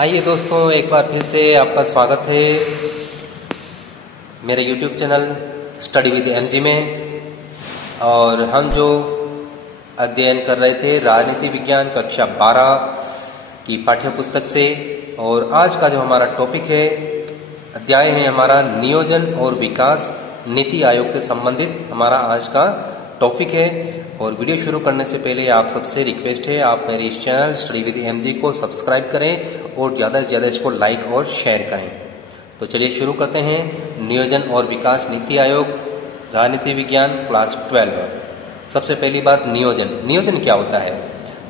आइए दोस्तों, एक बार फिर से आपका स्वागत है मेरे YouTube channel study with MG में। और हम जो अध्ययन कर रहे थे राजनीति विज्ञान कक्षा 12 की पाठ्य पुस्तक से, और आज का जो हमारा टॉपिक है, अध्याय है हमारा नियोजन और विकास नीति आयोग से संबंधित हमारा आज का टॉपिक है। और वीडियो शुरू करने से पहले आप सबसे रिक्वेस्ट है, आप मेरे इस चैनल स्टडी विद एमजी को सब्सक्राइब करें और ज़्यादा से ज़्यादा इसको लाइक और शेयर करें। तो चलिए शुरू करते हैं। नियोजन और विकास नीति आयोग राजनीति विज्ञान क्लास 12। सबसे पहली बात, नियोजन क्या होता है?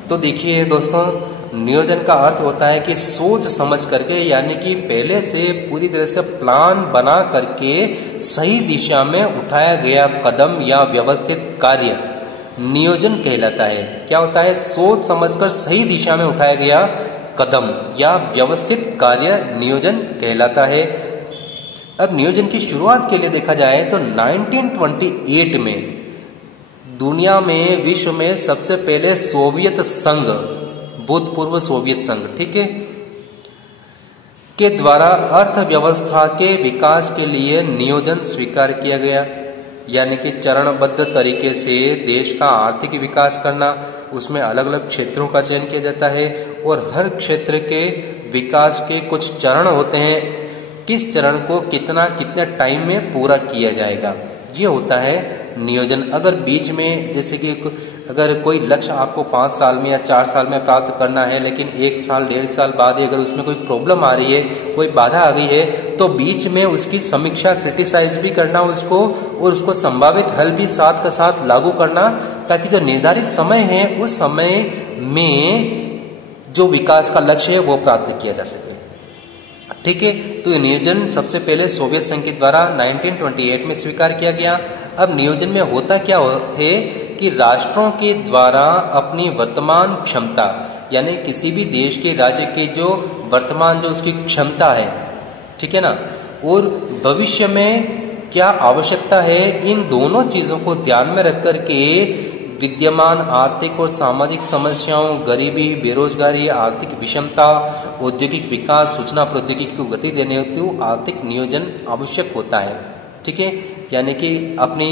तो देखिए दोस्तों, नियोजन का अर्थ होता है कि सोच समझ करके, यानी कि पहले से पूरी तरह से प्लान बना करके सही दिशा में उठाया गया कदम या व्यवस्थित कार्य नियोजन कहलाता है। क्या होता है? सोच समझकर सही दिशा में उठाया गया कदम या व्यवस्थित कार्य नियोजन कहलाता है। अब नियोजन की शुरुआत के लिए देखा जाए तो 1928 में दुनिया में, विश्व में सबसे पहले सोवियत संघ, भूतपूर्व सोवियत संघ, ठीक है, के द्वारा अर्थव्यवस्था के विकास के लिए नियोजन स्वीकार किया गया। यानी कि चरणबद्ध तरीके से देश का आर्थिक विकास करना, उसमें अलग अलग क्षेत्रों का चयन किया जाता है और हर क्षेत्र के विकास के कुछ चरण होते हैं, किस चरण को कितने टाइम में पूरा किया जाएगा, ये होता है नियोजन। अगर बीच में, जैसे कि अगर कोई लक्ष्य आपको 5 साल में या 4 साल में प्राप्त करना है, लेकिन 1 साल 1.5 साल बाद ही अगर उसमें कोई प्रॉब्लम आ रही है, कोई बाधा आ गई है, तो बीच में उसकी समीक्षा, क्रिटिसाइज भी करना उसको, और उसको संभावित हल भी साथ का साथ लागू करना, ताकि जो निर्धारित समय है उस समय में जो विकास का लक्ष्य है वो प्राप्त किया जा सके। ठीक है, तो ये नियोजन सबसे पहले सोवियत संघ के द्वारा 1928 में स्वीकार किया गया। अब नियोजन में होता क्या है कि राष्ट्रों के द्वारा अपनी वर्तमान क्षमता, यानी किसी भी देश के राज्य के जो वर्तमान जो उसकी क्षमता है, ठीक है ना, और भविष्य में क्या आवश्यकता है, इन दोनों चीजों को ध्यान में रख करके विद्यमान आर्थिक और सामाजिक समस्याओं, गरीबी, बेरोजगारी, आर्थिक विषमता, औद्योगिक विकास, सूचना प्रौद्योगिकी को गति देने हेतु आर्थिक नियोजन आवश्यक होता है। ठीक है, यानी कि अपनी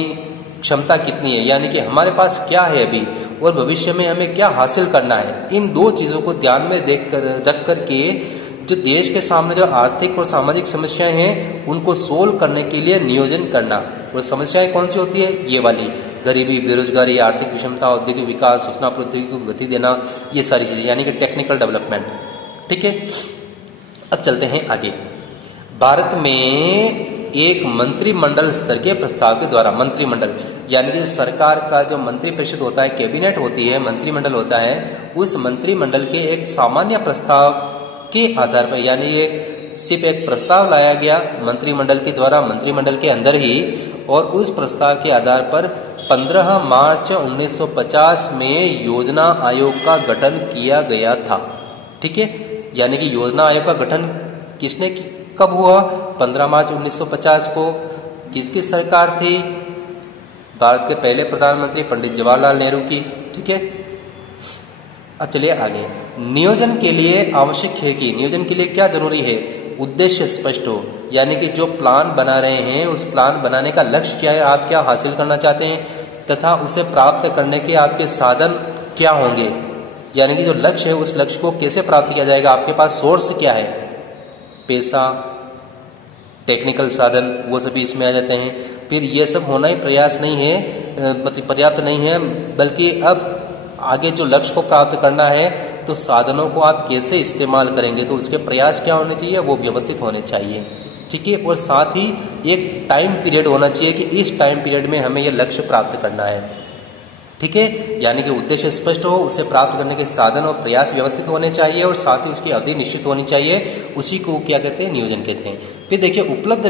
क्षमता कितनी है, यानी कि हमारे पास क्या है अभी और भविष्य में हमें क्या हासिल करना है, इन दो चीजों को ध्यान में रख करके जो देश के सामने जो आर्थिक और सामाजिक समस्याएं हैं उनको सोल्व करने के लिए नियोजन करना। और समस्याएं कौन सी होती है? ये वाली, गरीबी, बेरोजगारी, आर्थिक विषमता, औद्योगिक विकास, सूचना प्रौद्योगिकी को गति देना, ये सारी चीजें, यानी कि टेक्निकल डेवलपमेंट। ठीक है, अब चलते हैं आगे। भारत में एक मंत्रिमंडल स्तर के प्रस्ताव के द्वारा, मंत्रिमंडल यानी कि सरकार का जो मंत्रिपरिषद होता है, कैबिनेट होती है, मंत्रिमंडल होता है, उस मंत्रिमंडल के एक सामान्य प्रस्ताव के आधार पर, यानी ये सिर्फ एक प्रस्ताव लाया गया मंत्रिमंडल के द्वारा, मंत्रिमंडल के अंदर ही, और उस प्रस्ताव के आधार पर 15 मार्च 1950 में योजना आयोग का गठन किया गया था। ठीक है, यानी कि योजना आयोग का गठन किसने, कब हुआ? 15 मार्च 1950 को। किसकी सरकार थी? भारत के पहले प्रधानमंत्री पंडित जवाहरलाल नेहरू की। ठीक है, अब चलिए आगे। नियोजन के लिए आवश्यक है कि नियोजन के लिए क्या जरूरी है? उद्देश्य स्पष्ट हो, यानी कि जो प्लान बना रहे हैं उस प्लान बनाने का लक्ष्य क्या है, आप क्या हासिल करना चाहते हैं, तथा उसे प्राप्त करने के आपके साधन क्या होंगे, यानी कि जो लक्ष्य है उस लक्ष्य को कैसे प्राप्त किया जाएगा, आपके पास सोर्स क्या है, पैसा, टेक्निकल साधन, वो सभी इसमें आ जाते हैं। फिर ये सब होना ही प्रयास नहीं है, पर्याप्त नहीं है, बल्कि अब आगे जो लक्ष्य को प्राप्त करना है तो साधनों को आप कैसे इस्तेमाल करेंगे, तो उसके प्रयास क्या होने चाहिए, वो व्यवस्थित होने चाहिए। ठीक है, और साथ ही एक टाइम पीरियड होना चाहिए कि इस टाइम पीरियड में हमें यह लक्ष्य प्राप्त करना है। ठीक है, यानी कि उद्देश्य स्पष्ट हो, उसे प्राप्त करने के साधन और प्रयास व्यवस्थित होने चाहिए, और साथ ही उसकी अवधि निश्चित होनी चाहिए। उसी को क्या कहते हैं? नियोजन कहते हैं। फिर देखिए, उपलब्ध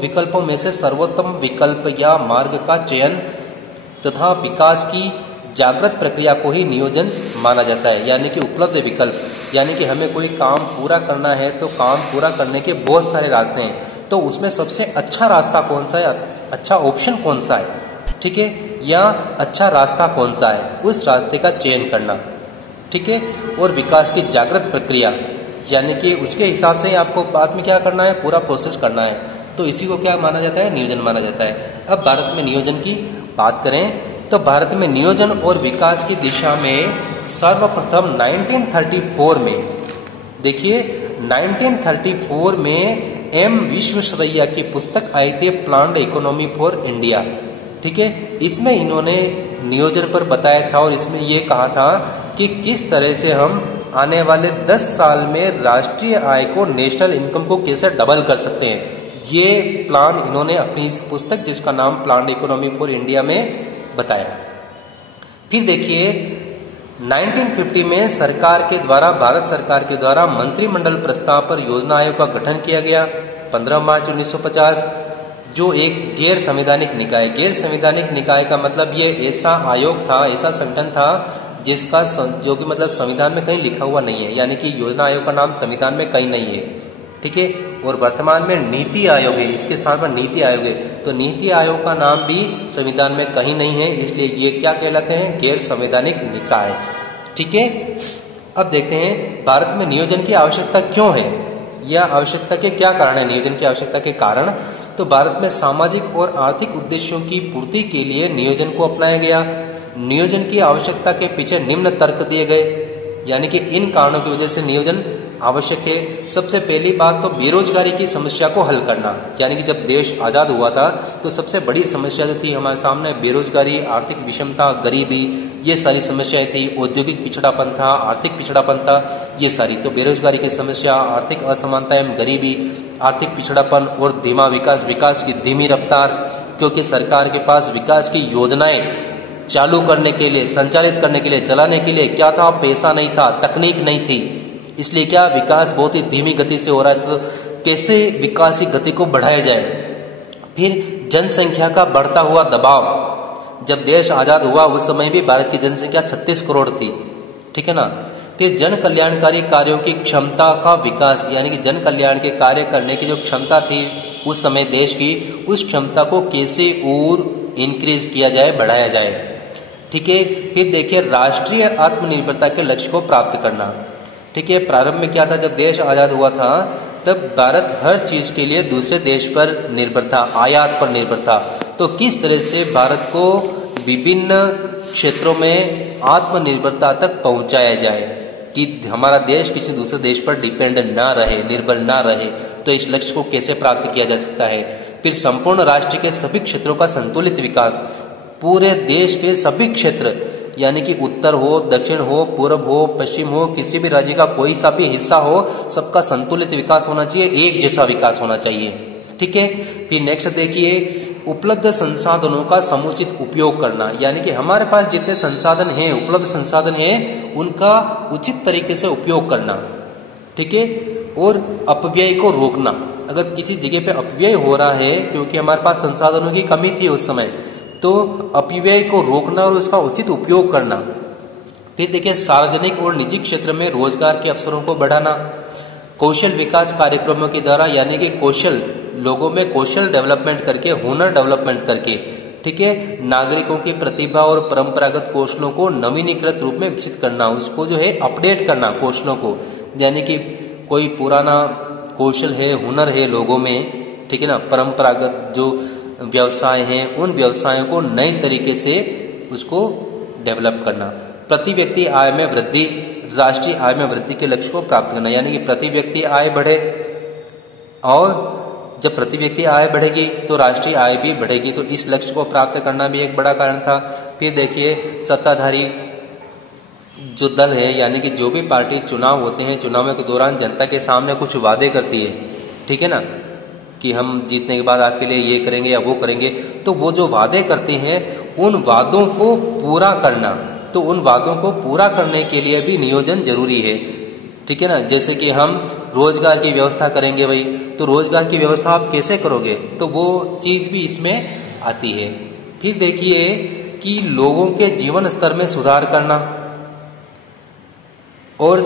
विकल्पों में से सर्वोत्तम विकल्प या मार्ग का चयन तथा विकास की जागृत प्रक्रिया को ही नियोजन माना जाता है। यानी कि उपलब्ध विकल्प, यानी कि हमें कोई काम पूरा करना है तो काम पूरा करने के बहुत सारे रास्ते हैं, तो उसमें सबसे अच्छा रास्ता कौन सा है, अच्छा ऑप्शन कौन सा है, ठीक है, या अच्छा रास्ता कौन सा है, उस रास्ते का चयन करना। ठीक है, और विकास की जागृत प्रक्रिया, यानी कि उसके हिसाब से ही आपको बाद में क्या करना है, पूरा प्रोसेस करना है। तो इसी को क्या माना जाता है, नियोजन माना जाता है। अब भारत में नियोजन की बात करें तो भारत में नियोजन और विकास की दिशा में सर्वप्रथम 1934 में, देखिए 1934 में एम विश्वेश्वरैया की पुस्तक आई थी प्लान्ड इकोनॉमी फॉर इंडिया, ठीक है। इसमें इन्होंने नियोजन पर बताया था और इसमें ये कहा था कि किस तरह से हम आने वाले 10 साल में राष्ट्रीय आय को, नेशनल इनकम को कैसे डबल कर सकते हैं। ये प्लान इन्होंने अपनी इस पुस्तक जिसका नाम प्लान्ड इकोनॉमी फॉर इंडिया में बताया। फिर देखिए 1950 में सरकार के द्वारा, भारत सरकार के द्वारा मंत्रिमंडल प्रस्ताव पर योजना आयोग का गठन किया गया 15 मार्च 1950, जो एक गैर संवैधानिक निकाय, गैर संवैधानिक निकाय का मतलब ये ऐसा आयोग था, ऐसा संगठन था जिसका जो कि मतलब संविधान में कहीं लिखा हुआ नहीं है, यानी कि योजना आयोग का नाम संविधान में कहीं नहीं है, ठीक है। और वर्तमान में नीति आयोग है, इसके स्थान पर नीति आयोग है, तो नीति आयोग का नाम भी संविधान में कहीं नहीं है, इसलिए ये क्या कहलाते हैं, गैर संवैधानिक निकाय, ठीक है। अब देखते हैं भारत में नियोजन की आवश्यकता क्यों है, या आवश्यकता के क्या कारण है। नियोजन की आवश्यकता के कारण, तो भारत में सामाजिक और आर्थिक उद्देश्यों की पूर्ति के लिए नियोजन को अपनाया गया। नियोजन की आवश्यकता के पीछे निम्न तर्क दिए गए, यानी कि इन कारणों की वजह से नियोजन आवश्यक है। सबसे पहली बात तो बेरोजगारी की समस्या को हल करना, यानी कि जब देश आजाद हुआ था तो सबसे बड़ी समस्या जो थी हमारे सामने बेरोजगारी, आर्थिक विषमता, गरीबी, ये सारी समस्याएं थी। औद्योगिक पिछड़ापन था, आर्थिक पिछड़ापन था, ये सारी। तो बेरोजगारी की समस्या, आर्थिक असमानता एवं गरीबी, आर्थिक पिछड़ापन और धीमा विकास, विकास की धीमी रफ्तार, क्योंकि सरकार के पास विकास की योजनाएं चालू करने के लिए, संचालित करने के लिए, चलाने के लिए क्या था, पैसा नहीं था, तकनीक नहीं थी, इसलिए क्या विकास बहुत ही धीमी गति से हो रहा है। तो कैसे विकास की गति को बढ़ाया जाए। फिर जनसंख्या का बढ़ता हुआ दबाव, जब देश आजाद हुआ उस समय भी भारत की जनसंख्या 36 करोड़ थी, ठीक है ना। फिर जन कल्याणकारी कार्यों की क्षमता का विकास, यानी कि जन कल्याण के कार्य करने की जो क्षमता थी उस समय देश की, उस क्षमता को कैसे और इंक्रीज किया जाए, बढ़ाया जाए, ठीक है। फिर देखिए राष्ट्रीय आत्मनिर्भरता के लक्ष्य को प्राप्त करना, ठीक है। प्रारंभ में क्या था, जब देश आजाद हुआ था तब भारत हर चीज के लिए दूसरे देश पर निर्भर था, आयात पर निर्भर था। तो किस तरह से भारत को विभिन्न क्षेत्रों में आत्मनिर्भरता तक पहुंचाया जाए कि हमारा देश किसी दूसरे देश पर डिपेंडेंट ना रहे, निर्भर ना रहे, तो इस लक्ष्य को कैसे प्राप्त किया जा सकता है। फिर संपूर्ण राष्ट्र के सभी क्षेत्रों का संतुलित विकास, पूरे देश के सभी क्षेत्र, यानी कि उत्तर हो, दक्षिण हो, पूर्व हो, पश्चिम हो, किसी भी राज्य का कोई सा भी हिस्सा हो, सबका संतुलित विकास होना चाहिए, एक जैसा विकास होना चाहिए, ठीक है। फिर नेक्स्ट देखिए उपलब्ध संसाधनों का समुचित उपयोग करना, यानी कि हमारे पास जितने संसाधन हैं, उपलब्ध संसाधन हैं, उनका उचित तरीके से उपयोग करना, ठीक है। और अपव्यय को रोकना, अगर किसी जगह पे अपव्यय हो रहा है क्योंकि हमारे पास संसाधनों की कमी थी उस समय, तो अपव्यय को रोकना और उसका उचित उपयोग करना। फिर देखिए सार्वजनिक और निजी क्षेत्र में रोजगार के अवसरों को बढ़ाना, कौशल विकास कार्यक्रमों के द्वारा, यानी कि कौशल, लोगों में कौशल डेवलपमेंट करके, हुनर डेवलपमेंट करके, ठीक है। नागरिकों की प्रतिभा और परंपरागत कौशलों को नवीनीकृत रूप में विकसित करना, उसको जो है अपडेट करना कौशलों को, यानी कि कोई पुराना कौशल है, हुनर है लोगों में, ठीक है ना, परंपरागत जो व्यवसाय हैं उन व्यवसायों को नए तरीके से उसको डेवलप करना। प्रति व्यक्ति आय में वृद्धि, राष्ट्रीय आय में वृद्धि के लक्ष्य को प्राप्त करना, यानी कि प्रति व्यक्ति आय बढ़े, और जब प्रति व्यक्ति आय बढ़ेगी तो राष्ट्रीय आय भी बढ़ेगी, तो इस लक्ष्य को प्राप्त करना भी एक बड़ा कारण था। फिर देखिए सत्ताधारी जो दल है, यानी कि जो भी पार्टी चुनाव होते हैं, चुनावों के दौरान जनता के सामने कुछ वादे करती है, ठीक है ना, कि हम जीतने के बाद आपके लिए ये करेंगे या वो करेंगे, तो वो जो वादे करते हैं उन वादों को पूरा करना, तो उन वादों को पूरा करने के लिए भी नियोजन जरूरी है, ठीक है ना। जैसे कि हम रोजगार की व्यवस्था करेंगे भाई, तो रोजगार की व्यवस्था आप कैसे करोगे, तो वो चीज भी इसमें आती है। फिर देखिए कि लोगों के जीवन स्तर में सुधार करना, और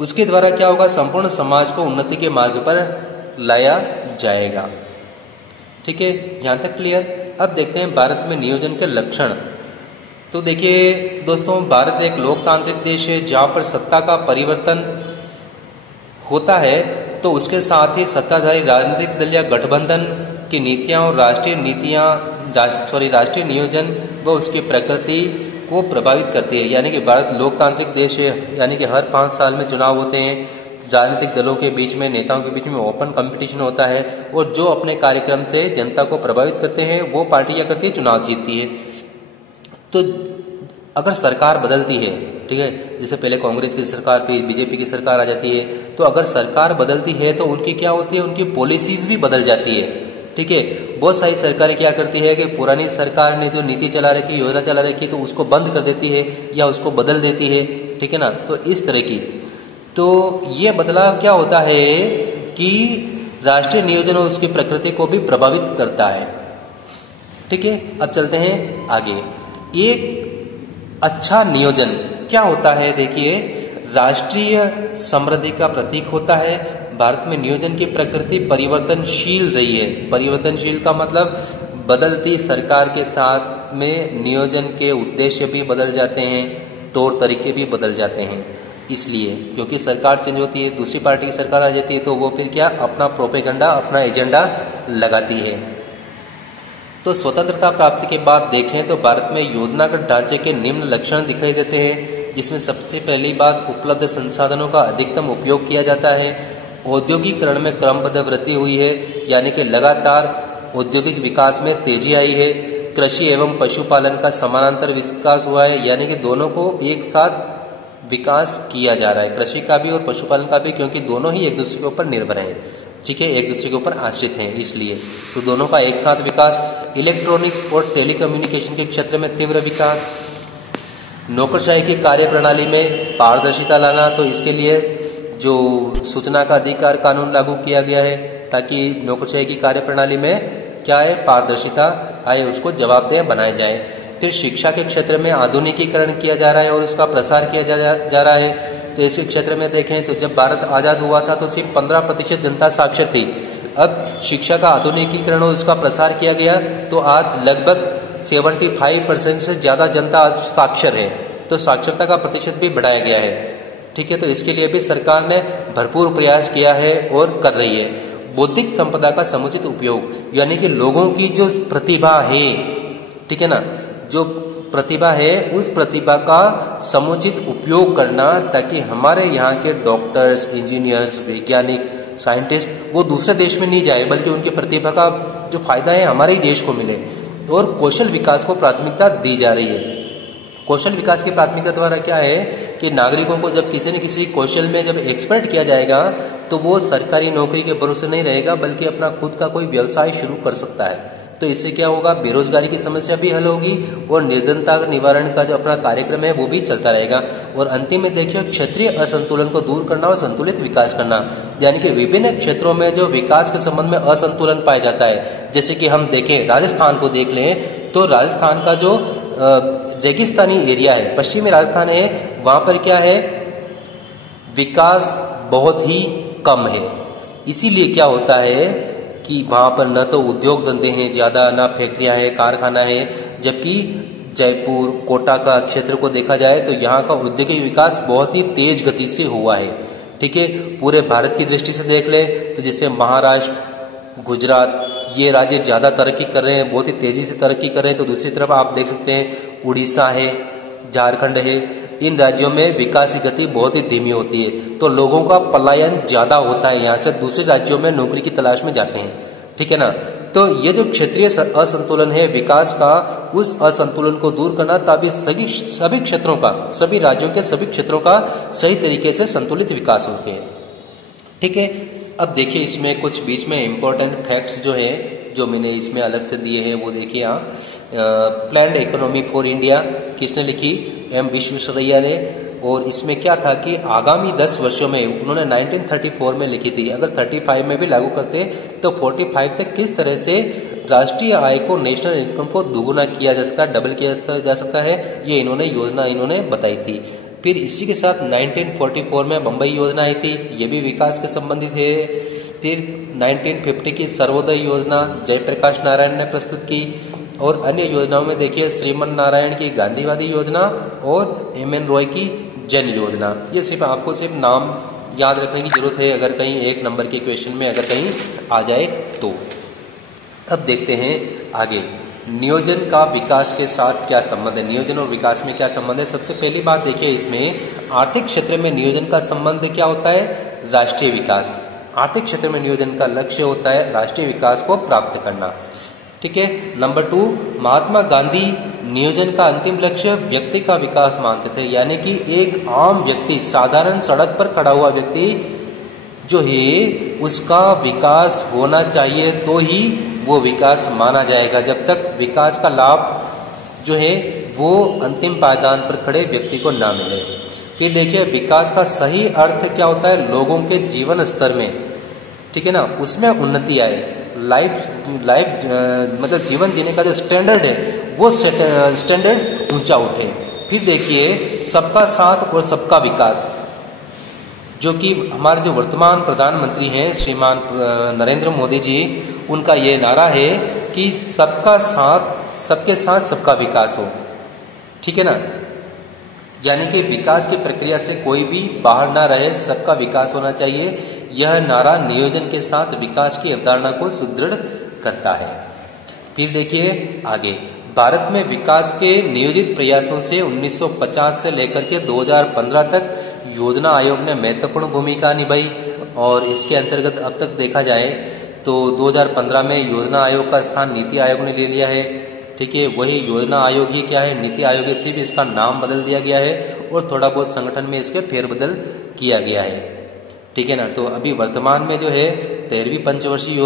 उसके द्वारा क्या होगा, संपूर्ण समाज को उन्नति के मार्ग पर लाया जाएगा, ठीक है। यहां तक क्लियर। अब देखते हैं भारत में नियोजन के लक्षण। तो देखिए दोस्तों, भारत एक लोकतांत्रिक देश है जहां पर सत्ता का परिवर्तन होता है तो उसके साथ ही सत्ताधारी राजनीतिक दल या गठबंधन की नीतियां और राष्ट्रीय नियोजन व उसकी प्रकृति को प्रभावित करती है। यानी कि भारत लोकतांत्रिक देश है, यानी कि हर 5 साल में चुनाव होते हैं, राजनीतिक दलों के बीच में, नेताओं के बीच में ओपन कंपटीशन होता है और जो अपने कार्यक्रम से जनता को प्रभावित करते हैं वो पार्टी क्या करती है, चुनाव जीतती है। तो अगर सरकार बदलती है, ठीक है, जैसे पहले कांग्रेस की सरकार फिर बीजेपी की सरकार आ जाती है, तो अगर सरकार बदलती है तो उनकी क्या होती है, उनकी पॉलिसीज भी बदल जाती है। ठीक है, बहुत सारी सरकारें क्या करती है कि पुरानी सरकार ने जो नीति चला रखी, योजना चला रखी, तो उसको बंद कर देती है या उसको बदल देती है। ठीक है ना, तो इस तरह की, तो ये बदलाव क्या होता है कि राष्ट्रीय नियोजन और उसकी प्रकृति को भी प्रभावित करता है। ठीक है, अब चलते हैं आगे। एक अच्छा नियोजन क्या होता है, देखिए, राष्ट्रीय समृद्धि का प्रतीक होता है। भारत में नियोजन की प्रकृति परिवर्तनशील रही है। परिवर्तनशील का मतलब बदलती सरकार के साथ में नियोजन के उद्देश्य भी बदल जाते हैं, तौर तरीके भी बदल जाते हैं। इसलिए क्योंकि सरकार चेंज होती है, दूसरी पार्टी की सरकार आ जाती है, तो वो फिर क्या अपना प्रोपेगेंडा, अपना एजेंडा लगाती है। तो स्वतंत्रता प्राप्ति के बाद देखें तो भारत में योजनागत ढांचे के निम्न लक्षण दिखाई देते हैं, जिसमें सबसे पहली बात उपलब्ध संसाधनों का अधिकतम उपयोग किया जाता है। औद्योगिकरण में क्रमबद्ध वृद्धि हुई है, यानी कि लगातार औद्योगिक विकास में तेजी आई है। कृषि एवं पशुपालन का समानांतर विकास हुआ है, यानी कि दोनों को एक साथ विकास किया जा रहा है, कृषि का भी और पशुपालन का भी, क्योंकि दोनों ही एक दूसरे के ऊपर निर्भर हैं। ठीक है, एक दूसरे के ऊपर आश्रित हैं, इसलिए तो दोनों का एक साथ विकास। इलेक्ट्रॉनिक्स और टेलीकम्युनिकेशन के क्षेत्र में तीव्र विकास। नौकरशाही की कार्य प्रणाली में पारदर्शिता लाना, तो इसके लिए जो सूचना का अधिकार कानून लागू किया गया है, ताकि नौकरशाही की कार्य प्रणाली में क्या है, पारदर्शिता आए, उसको जवाबदेह बनाया जाए। फिर शिक्षा के क्षेत्र में आधुनिकीकरण किया जा रहा है और उसका प्रसार किया जा रहा है। तो इसके क्षेत्र में देखें तो जब भारत आजाद हुआ था तो सिर्फ 15% जनता साक्षर थी। अब शिक्षा का आधुनिकीकरण और उसका प्रसार किया गया तो आज लगभग 75% से ज्यादा जनता आज साक्षर है, तो साक्षरता का प्रतिशत भी बढ़ाया गया है। ठीक है, तो इसके लिए भी सरकार ने भरपूर प्रयास किया है और कर रही है। बौद्धिक संपदा का समुचित उपयोग, यानी कि लोगों की जो प्रतिभा है, ठीक है ना, जो प्रतिभा है उस प्रतिभा का समुचित उपयोग करना, ताकि हमारे यहाँ के डॉक्टर्स, इंजीनियर्स, वैज्ञानिक, साइंटिस्ट वो दूसरे देश में नहीं जाए, बल्कि उनकी प्रतिभा का जो फायदा है हमारे ही देश को मिले। और कौशल विकास को प्राथमिकता दी जा रही है। कौशल विकास की प्राथमिकता द्वारा क्या है कि नागरिकों को जब किसी न किसी कौशल में जब एक्सपर्ट किया जाएगा तो वो सरकारी नौकरी के भरोसे नहीं रहेगा, बल्कि अपना खुद का कोई व्यवसाय शुरू कर सकता है। तो इससे क्या होगा, बेरोजगारी की समस्या भी हल होगी और निर्धनता निवारण का जो अपना कार्यक्रम है वो भी चलता रहेगा। और अंतिम में देखिए, क्षेत्रीय असंतुलन को दूर करना और संतुलित विकास करना, यानी कि विभिन्न क्षेत्रों में जो विकास के संबंध में असंतुलन पाया जाता है, जैसे कि हम देखें राजस्थान को देख लें तो राजस्थान का जो रेगिस्तानी एरिया है, पश्चिमी राजस्थान है, वहां पर क्या है, विकास बहुत ही कम है। इसीलिए क्या होता है कि वहां पर न तो उद्योग धंधे हैं ज्यादा, ना फैक्ट्रियां हैं, कारखाना है। जबकि जयपुर, कोटा का क्षेत्र को देखा जाए तो यहाँ का औद्योगिक विकास बहुत ही तेज गति से हुआ है। ठीक है, पूरे भारत की दृष्टि से देख ले तो जैसे महाराष्ट्र, गुजरात, ये राज्य ज्यादा तरक्की कर रहे हैं, बहुत ही तेजी से तरक्की कर रहे हैं। तो दूसरी तरफ आप देख सकते हैं उड़ीसा है, झारखंड है, इन राज्यों में विकास की गति बहुत ही धीमी होती है, तो लोगों का पलायन ज्यादा होता है, यहाँ से दूसरे राज्यों में नौकरी की तलाश में जाते हैं। ठीक है ना, तो ये जो क्षेत्रीय असंतुलन है विकास का, उस असंतुलन को दूर करना, तभी सभी क्षेत्रों का, सभी राज्यों के सभी क्षेत्रों का सही तरीके से संतुलित विकास होते हैं। ठीक है, अब देखिए इसमें कुछ बीच में इंपॉर्टेंट फैक्ट्स जो है जो मैंने इसमें अलग से दिए हैं वो देखिए यहाँ। प्लान्ड इकोनॉमी फॉर इंडिया किसने लिखी, एम विश्वेश्वरैया ने। और इसमें क्या था कि आगामी 10 वर्षों में, उन्होंने 1934 में लिखी थी, अगर 35 में भी लागू करते तो 45 तक किस तरह से राष्ट्रीय आय को, नेशनल इनकम को दुगुना किया जा सकता है, डबल किया जा सकता है, ये योजना इन्होंने बताई थी। फिर इसी के साथ 1944 में बम्बई योजना आई थी, ये भी विकास के संबंधित है। फिर 1950 की सर्वोदय योजना जयप्रकाश नारायण ने प्रस्तुत की। और अन्य योजनाओं में देखिए श्रीमन नारायण की गांधीवादी योजना और एम एन रॉय की जन योजना। ये सिर्फ आपको सिर्फ नाम याद रखने की जरूरत है, अगर कहीं 1 नंबर के क्वेश्चन में अगर कहीं आ जाए तो। अब देखते हैं आगे, नियोजन का विकास के साथ क्या संबंध है, नियोजन और विकास में क्या संबंध है। सबसे पहली बात देखिए, इसमें आर्थिक क्षेत्र में नियोजन का संबंध क्या होता है, राष्ट्रीय विकास। आर्थिक क्षेत्र में नियोजन का लक्ष्य होता है राष्ट्रीय विकास को प्राप्त करना। ठीक है। नंबर 2, महात्मा गांधी नियोजन का अंतिम लक्ष्य व्यक्ति का विकास मानते थे, यानी कि एक आम व्यक्ति, साधारण सड़क पर खड़ा हुआ व्यक्ति जो है उसका विकास होना चाहिए तो ही वो विकास माना जाएगा, जब तक विकास का लाभ जो है वो अंतिम पायदान पर खड़े व्यक्ति को ना मिले। फिर देखिए, विकास का सही अर्थ क्या होता है, लोगों के जीवन स्तर में, ठीक है ना, उसमें उन्नति आए, लाइफ मतलब जीवन जीने का जो स्टैंडर्ड है वो स्टैंडर्ड ऊंचा उठे। फिर देखिए, सबका साथ और सबका विकास, जो कि हमारे जो वर्तमान प्रधानमंत्री हैं श्रीमान नरेंद्र मोदी जी, उनका ये नारा है कि सबका साथ, सबके साथ सबका विकास हो। ठीक है ना, यानी कि विकास की प्रक्रिया से कोई भी बाहर ना रहे, सबका विकास होना चाहिए। यह नारा नियोजन के साथ विकास की अवधारणा को सुदृढ़ करता है। फिर देखिए आगे, भारत में विकास के नियोजित प्रयासों से 1950 से लेकर के 2015 तक योजना आयोग ने महत्वपूर्ण भूमिका निभाई, और इसके अंतर्गत अब तक देखा जाए तो 2015 में योजना आयोग का स्थान नीति आयोग ने ले लिया है। ठीक है, वही योजना आयोग ही क्या है, नीति आयोग से भी इसका नाम बदल दिया गया है और थोड़ा बहुत संगठन में इसके फेरबदल किया गया है। ठीक है ना, तो अभी वर्तमान में जो है 13वीं पंचवर्षीय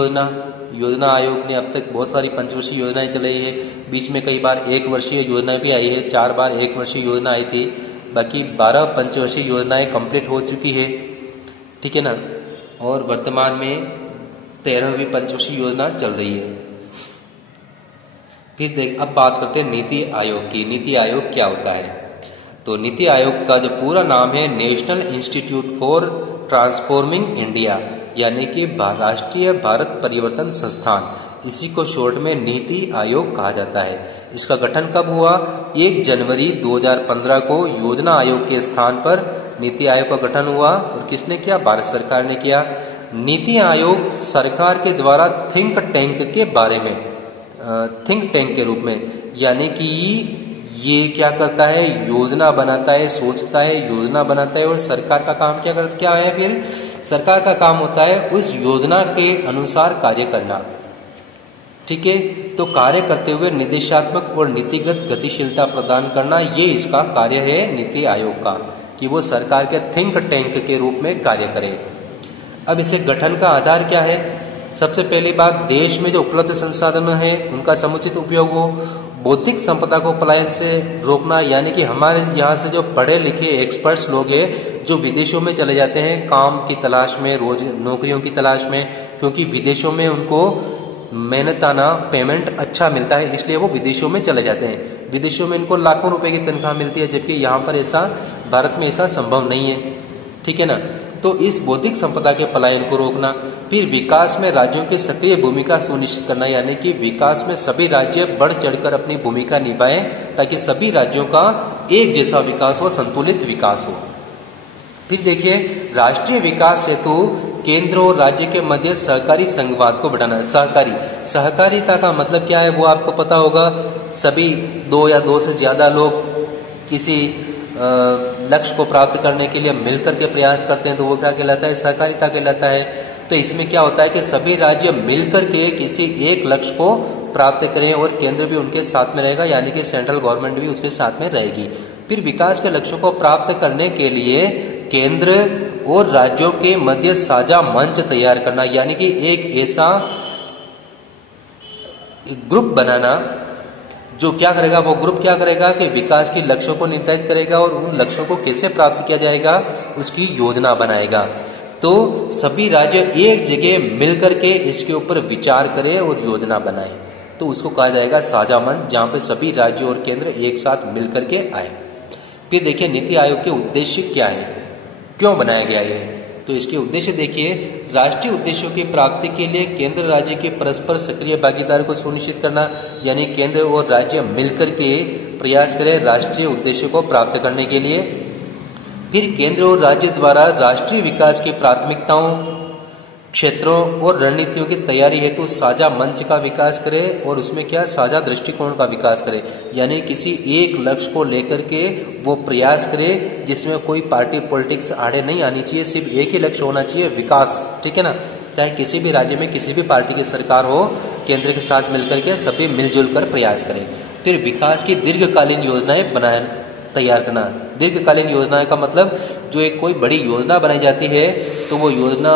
योजना आयोग ने अब तक बहुत सारी पंचवर्षीय योजनाएं चलाई है। बीच में कई बार 1 वर्षीय योजना भी आई है, 4 बार 1 वर्षीय योजना आई थी, बाकी 12 पंचवर्षीय योजनाएं कंप्लीट हो चुकी है। ठीक है ना, और वर्तमान में 13वीं पंचवर्षीय योजना चल रही है। फिर देख, अब बात करते हैं नीति आयोग की। नीति आयोग क्या होता है, तो नीति आयोग का जो पूरा नाम है national institute for transforming India, यानी कि राष्ट्रीय भारत परिवर्तन संस्थान, इसी को शॉर्ट में नीति आयोग कहा जाता है। इसका गठन कब हुआ, 1 जनवरी 2015 को योजना आयोग के स्थान पर नीति आयोग का गठन हुआ। और किसने किया, भारत सरकार ने किया। नीति आयोग सरकार के द्वारा थिंक टैंक के बारे में, थिंक टैंक के रूप में, यानी कि ये क्या करता है, योजना बनाता है, सोचता है, योजना बनाता है, और सरकार का काम क्या है, फिर सरकार का काम होता है उस योजना के अनुसार कार्य करना। ठीक है, तो कार्य करते हुए निर्देशात्मक और नीतिगत गतिशीलता प्रदान करना, ये इसका कार्य है नीति आयोग का, कि वो सरकार के थिंक टैंक के रूप में कार्य करे। अब इसे गठन का आधार क्या है, सबसे पहली बात, देश में जो उपलब्ध संसाधन है उनका समुचित उपयोग हो, बौद्धिक संपदा को पलायन से रोकना, यानी कि हमारे यहाँ से जो पढ़े लिखे एक्सपर्ट्स लोग हैं जो विदेशों में चले जाते हैं काम की तलाश में, रोज नौकरियों की तलाश में, क्योंकि विदेशों में उनको मेहनताना पेमेंट अच्छा मिलता है, इसलिए वो विदेशों में चले जाते हैं। विदेशों में इनको लाखों रुपए की तनख्वाह मिलती है, जबकि यहाँ पर ऐसा, भारत में ऐसा संभव नहीं है। ठीक है ना, तो इस बौद्धिक संपदा के पलायन को रोकना। फिर विकास में राज्यों की सक्रिय भूमिका सुनिश्चित करना, यानी कि विकास में सभी राज्य बढ़ चढ़कर अपनी भूमिका निभाएं, ताकि सभी राज्यों का एक जैसा विकास हो, संतुलित विकास हो। फिर देखिए, राष्ट्रीय विकास हेतु केंद्र और राज्य के मध्य सहकारी संघवाद को बढ़ाना। सहकारिता का मतलब क्या है वो आपको पता होगा, सभी 2 या 2 से ज्यादा लोग किसी लक्ष्य को प्राप्त करने के लिए मिलकर के प्रयास करते हैं, तो वो क्या कहलाता है, सहकारिता कहलाता है। तो इसमें क्या होता है कि सभी राज्य मिलकर के किसी एक लक्ष्य को प्राप्त करें और केंद्र भी उनके साथ में रहेगा, यानी कि सेंट्रल गवर्नमेंट भी उसके साथ में रहेगी। फिर विकास के लक्ष्यों को प्राप्त करने के लिए केंद्र और राज्यों के मध्य साझा मंच तैयार करना, यानी कि एक ऐसा ग्रुप बनाना जो क्या करेगा, वो ग्रुप क्या करेगा कि विकास के लक्ष्यों को निर्धारित करेगा और उन लक्ष्यों को कैसे प्राप्त किया जाएगा उसकी योजना बनाएगा। तो सभी राज्य एक जगह मिलकर के इसके ऊपर विचार करें और योजना बनाएं, तो उसको कहा जाएगा साझा मंच, जहां पे सभी राज्य और केंद्र एक साथ मिलकर के आए। फिर देखिए, नीति आयोग के उद्देश्य क्या है, क्यों बनाया गया है, तो इसके उद्देश्य देखिए, राष्ट्रीय उद्देश्यों की प्राप्ति के लिए केंद्र राज्य के परस्पर सक्रिय भागीदारी को सुनिश्चित करना, यानी केंद्र और राज्य मिलकर के प्रयास करें राष्ट्रीय उद्देश्य को प्राप्त करने के लिए। फिर केंद्र और राज्य द्वारा राष्ट्रीय विकास की प्राथमिकताओं, क्षेत्रों और रणनीतियों की तैयारी हेतु साझा मंच का विकास करे और उसमें क्या साझा दृष्टिकोण का विकास करे, यानी किसी एक लक्ष्य को लेकर के वो प्रयास करे जिसमें कोई पार्टी पॉलिटिक्स आड़े नहीं आनी चाहिए, सिर्फ एक ही लक्ष्य होना चाहिए, विकास। ठीक है ना, चाहे किसी भी राज्य में किसी भी पार्टी की सरकार हो, केंद्र के साथ मिलकर के सभी मिलजुल कर प्रयास करें। फिर विकास की दीर्घकालीन योजनाएं बनाए तैयार करना। दीर्घकालीन योजनाएं का मतलब जो एक कोई बड़ी योजना बनाई जाती है तो वो योजना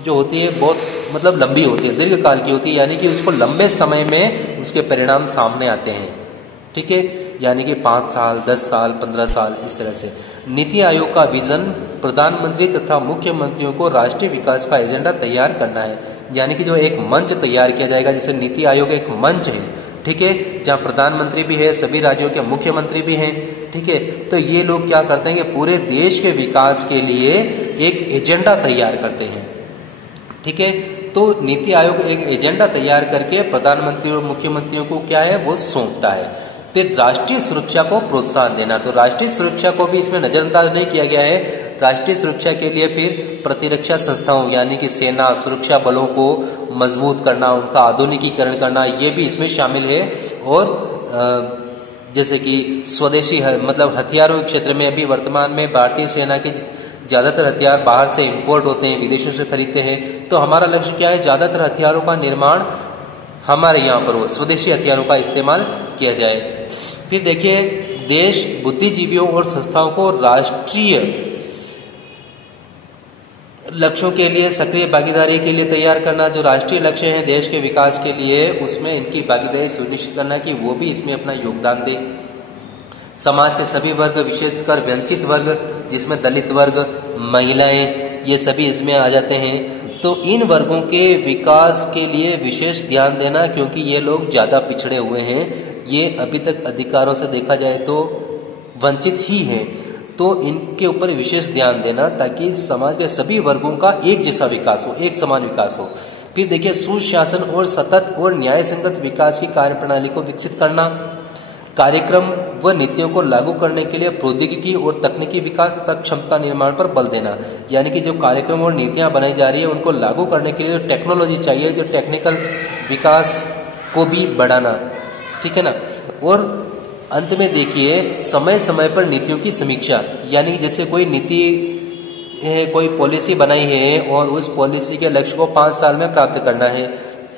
जो होती है बहुत मतलब लंबी होती है, दीर्घकाल की होती है, यानी कि उसको लंबे समय में उसके परिणाम सामने आते हैं। ठीक है, यानी कि 5 साल, 10 साल, 15 साल, इस तरह से। नीति आयोग का विजन प्रधानमंत्री तथा मुख्यमंत्रियों को राष्ट्रीय विकास का एजेंडा तैयार करना है, यानी कि जो एक मंच तैयार किया जाएगा, जैसे नीति आयोग एक मंच है, ठीक है, जहां प्रधानमंत्री भी है, सभी राज्यों के मुख्यमंत्री भी हैं। ठीक है, तो ये लोग क्या करते हैं कि पूरे देश के विकास के लिए एक एजेंडा तैयार करते हैं। ठीक है, तो नीति आयोग एक एजेंडा तैयार करके प्रधानमंत्री और मुख्यमंत्रियों को क्या है वो सौंपता है। फिर राष्ट्रीय सुरक्षा को प्रोत्साहन देना, तो राष्ट्रीय सुरक्षा को भी इसमें नजरअंदाज नहीं किया गया है। राष्ट्रीय सुरक्षा के लिए फिर प्रतिरक्षा संस्थाओं यानी कि सेना, सुरक्षा बलों को मजबूत करना, उनका आधुनिकीकरण करना, ये भी इसमें शामिल है। और जैसे कि स्वदेशी मतलब हथियारों के क्षेत्र में अभी वर्तमान में भारतीय सेना के ज्यादातर हथियार बाहर से इंपोर्ट होते हैं, विदेशों से खरीदते हैं, तो हमारा लक्ष्य क्या है, ज्यादातर हथियारों का निर्माण हमारे यहाँ पर हो, स्वदेशी हथियारों का इस्तेमाल किया जाए। फिर देखिए, देश बुद्धिजीवियों और संस्थाओं को राष्ट्रीय लक्ष्यों के लिए सक्रिय भागीदारी के लिए तैयार करना। जो राष्ट्रीय लक्ष्य हैं देश के विकास के लिए, उसमें इनकी भागीदारी सुनिश्चित करना कि वो भी इसमें अपना योगदान दे। समाज के सभी वर्ग, विशेषकर वंचित वर्ग जिसमें दलित वर्ग, महिलाएं, ये सभी इसमें आ जाते हैं, तो इन वर्गों के विकास के लिए विशेष ध्यान देना, क्योंकि ये लोग ज्यादा पिछड़े हुए हैं, ये अभी तक अधिकारों से देखा जाए तो वंचित ही हैं, तो इनके ऊपर विशेष ध्यान देना ताकि समाज के सभी वर्गों का एक जैसा विकास हो, एक समान विकास हो। फिर देखिए, सुशासन और सतत और न्याय संगत विकास की कार्यप्रणाली को विकसित करना। कार्यक्रम व नीतियों को लागू करने के लिए प्रौद्योगिकी और तकनीकी विकास तथा क्षमता निर्माण पर बल देना, यानी कि जो कार्यक्रम और नीतियां बनाई जा रही है उनको लागू करने के लिए टेक्नोलॉजी चाहिए, जो टेक्निकल विकास को भी बढ़ाना। ठीक है ना। और अंत में देखिए, समय समय पर नीतियों की समीक्षा, यानी जैसे कोई नीति है, कोई पॉलिसी बनाई है और उस पॉलिसी के लक्ष्य को 5 साल में प्राप्त करना है,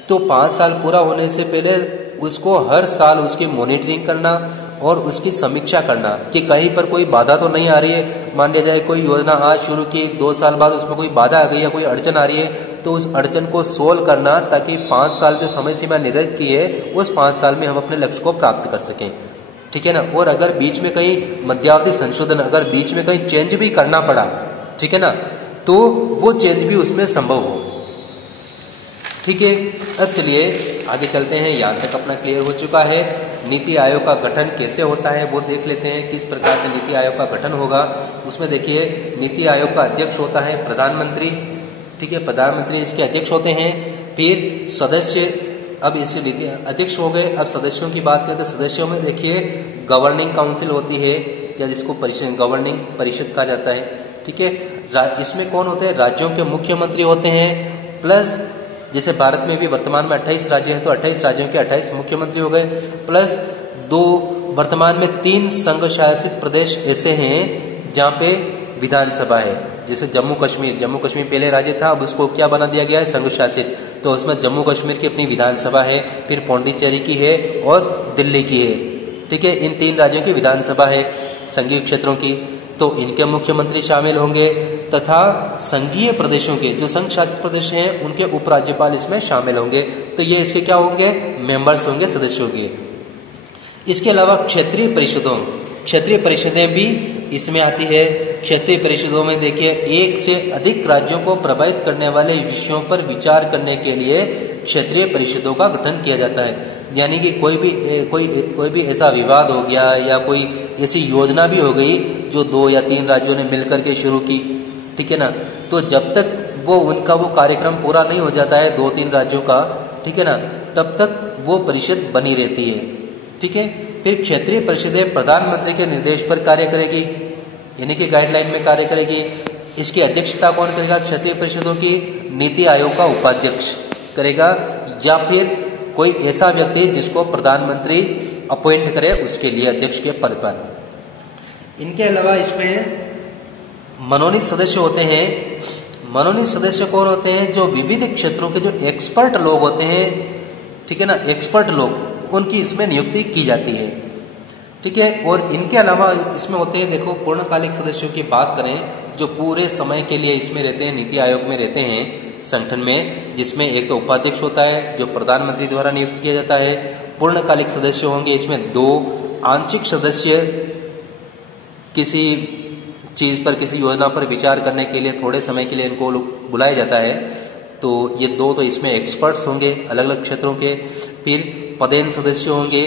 तो 5 साल पूरा होने से पहले उसको हर साल उसकी मॉनिटरिंग करना और उसकी समीक्षा करना कि कहीं पर कोई बाधा तो नहीं आ रही है। मान लिया जाए कोई योजना आज शुरू की, 2 साल बाद उसमें कोई बाधा आ गई या कोई अड़चन आ रही है, तो उस अड़चन को सोल्व करना ताकि 5 साल जो समय सीमा निर्धारित की है उस 5 साल में हम अपने लक्ष्य को प्राप्त कर सकें। ठीक है ना। और अगर बीच में कहीं मध्यावधि संशोधन, अगर बीच में कहीं चेंज भी करना पड़ा, ठीक है ना, तो वो चेंज भी उसमें संभव हो। ठीक है, अब चलिए आगे चलते हैं। यहाँ तक अपना क्लियर हो चुका है। नीति आयोग का गठन कैसे होता है वो देख लेते हैं, किस प्रकार से नीति आयोग का गठन होगा। उसमें देखिए, नीति आयोग का अध्यक्ष होता है प्रधानमंत्री। ठीक है, प्रधानमंत्री इसके अध्यक्ष होते हैं। फिर सदस्य, अब इससे नीति अध्यक्ष हो गए। अब सदस्यों की बात करें तो सदस्यों में देखिए गवर्निंग काउंसिल होती है, या जिसको गवर्निंग परिषद कहा जाता है। ठीक है, इसमें कौन होते हैं, राज्यों के मुख्यमंत्री होते हैं, प्लस जैसे भारत में भी वर्तमान में 28 राज्य हैं तो 28 राज्यों के 28 मुख्यमंत्री हो गए, प्लस 2 वर्तमान में 3 संघ शासित प्रदेश ऐसे हैं जहाँ पे विधानसभा है। जैसे जम्मू कश्मीर पहले राज्य था, अब उसको क्या बना दिया गया है, संघ शासित। तो उसमें जम्मू कश्मीर की अपनी विधानसभा है, फिर पौंडीचेरी की है और दिल्ली की है। ठीक है, इन 3 राज्यों की विधानसभा है संघीय क्षेत्रों की, तो इनके मुख्यमंत्री शामिल होंगे, तथा संघीय प्रदेशों के जो संघ शासित प्रदेश हैं उनके उपराज्यपाल इसमें शामिल होंगे। तो ये इसके क्या होंगे, मेंबर्स होंगे, सदस्य होंगे। इसके अलावा क्षेत्रीय परिषदें भी इसमें आती है। क्षेत्रीय परिषदों में देखिए, 1 से अधिक राज्यों को प्रभावित करने वाले विषयों पर विचार करने के लिए क्षेत्रीय परिषदों का गठन किया जाता है। यानी कि कोई भी ऐसा विवाद हो गया या कोई ऐसी योजना भी हो गई जो 2 या 3 राज्यों ने मिलकर के शुरू की, ठीक है ना, तो जब तक उनका कार्यक्रम पूरा नहीं हो जाता है 2-3 राज्यों का, ठीक है ना, तब तक वो परिषद बनी रहती है। ठीक है, फिर क्षेत्रीय परिषदें प्रधानमंत्री के निर्देश पर कार्य करेगी। यानी कि गाइडलाइन में कार्य करेगी। इसकी अध्यक्षता कौन करेगा? क्षेत्रीय परिषदों की नीति आयोग का उपाध्यक्ष करेगा, या फिर कोई ऐसा व्यक्ति जिसको प्रधानमंत्री अपॉइंट करे उसके लिए अध्यक्ष के पद पर। इनके अलावा इसमें मनोनीत सदस्य होते हैं। मनोनीत सदस्य कौन होते हैं? जो विविध क्षेत्रों के जो एक्सपर्ट लोग होते हैं, ठीक है ना, एक्सपर्ट लोग, उनकी इसमें नियुक्ति की जाती है, ठीक है। और इनके अलावा इसमें होते हैं, देखो, पूर्णकालिक सदस्यों की बात करें जो पूरे समय के लिए इसमें रहते हैं, नीति आयोग में रहते हैं संगठन में, जिसमें एक तो उपाध्यक्ष होता है जो प्रधानमंत्री द्वारा नियुक्त किया जाता है। पूर्णकालिक सदस्य होंगे इसमें 2, आंशिक सदस्य किसी चीज पर, किसी योजना पर विचार करने के लिए थोड़े समय के लिए इनको बुलाया जाता है, तो ये 2 तो इसमें एक्सपर्ट्स होंगे अलग अलग क्षेत्रों के। फिर पदेन सदस्य होंगे,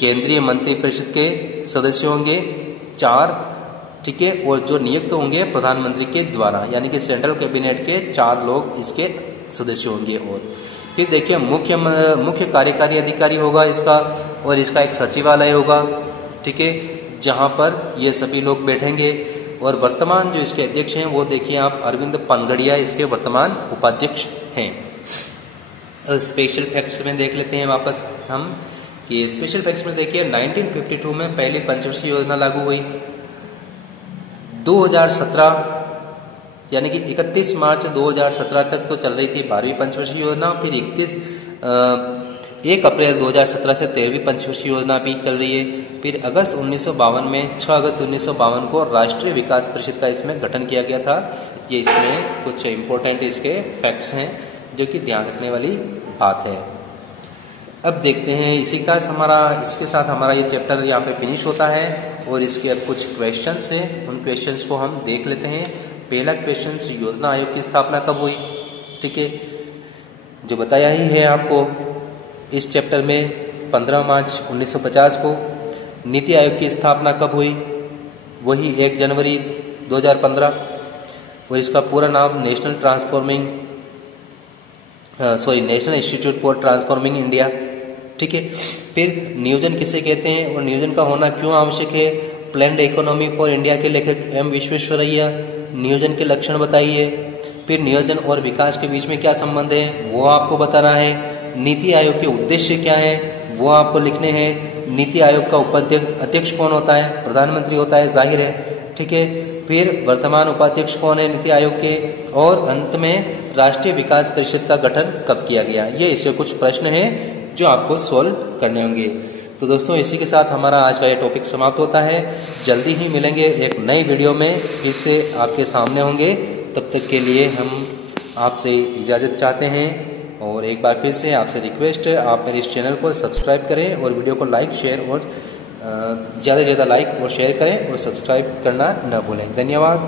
केंद्रीय मंत्रिपरिषद के सदस्य होंगे 4, ठीक है। और जो नियुक्त होंगे प्रधानमंत्री के द्वारा, यानी कि सेंट्रल कैबिनेट के 4 लोग इसके सदस्य होंगे। और फिर देखिए मुख्य कार्यकारी अधिकारी होगा इसका, और इसका एक सचिवालय होगा, ठीक है, जहां पर ये सभी लोग बैठेंगे। और वर्तमान जो इसके अध्यक्ष हैं वो देखिए आप, अरविंद पनगड़िया इसके वर्तमान उपाध्यक्ष हैं। स्पेशल फैक्ट्स में देख लेते हैं वापस हम कि स्पेशल फैक्ट्स में देखिए 1952 में पहली पंचवर्षीय योजना लागू हुई। 2017 यानी कि 31 मार्च 2017 तक तो चल रही थी 12वीं पंचवर्षीय योजना। फिर 1 अप्रैल 2017 से 13वीं पंचवर्षीय योजना भी चल रही है। फिर अगस्त 1952 में 6 अगस्त 1952 को राष्ट्रीय विकास परिषद का इसमें गठन किया गया था। ये इसमें कुछ इम्पोर्टेंट इसके फैक्ट्स हैं जो कि ध्यान रखने वाली बात है। अब देखते हैं इसके साथ हमारा ये चैप्टर यहाँ पे फिनिश होता है, और इसके अब कुछ क्वेश्चंस हैं, उन क्वेश्चंस को हम देख लेते हैं। पहला क्वेश्चन, योजना आयोग की स्थापना कब हुई? ठीक है, जो बताया ही है आपको इस चैप्टर में 15 मार्च 1950 को। नीति आयोग की स्थापना कब हुई? वही 1 जनवरी 2015। और इसका पूरा नाम national institute for transforming India, ठीक है। फिर नियोजन किसे कहते हैं और नियोजन का होना क्यों आवश्यक है? प्लान्ड इकोनॉमी फॉर इंडिया के लेखक एम विश्वेश्वरैया। नियोजन के लक्षण बताइए। फिर नियोजन और विकास के बीच में क्या संबंध है वो आपको बताना है। नीति आयोग के उद्देश्य क्या है वो आपको लिखने हैं। नीति आयोग का अध्यक्ष कौन होता है? प्रधानमंत्री होता है, जाहिर है, ठीक है। फिर वर्तमान उपाध्यक्ष कौन है नीति आयोग के? और अंत में राष्ट्रीय विकास परिषद का गठन कब किया गया? ये इसके कुछ प्रश्न हैं जो आपको सोल्व करने होंगे। तो दोस्तों, इसी के साथ हमारा आज का ये टॉपिक समाप्त होता है। जल्दी ही मिलेंगे एक नई वीडियो में, फिर से आपके सामने होंगे। तब तक के लिए हम आपसे इजाज़त चाहते हैं, और एक बार फिर से आपसे रिक्वेस्ट है, आप मेरे इस चैनल को सब्सक्राइब करें और वीडियो को लाइक, शेयर और ज़्यादा से ज़्यादा लाइक और शेयर करें, और सब्सक्राइब करना न भूलें। धन्यवाद।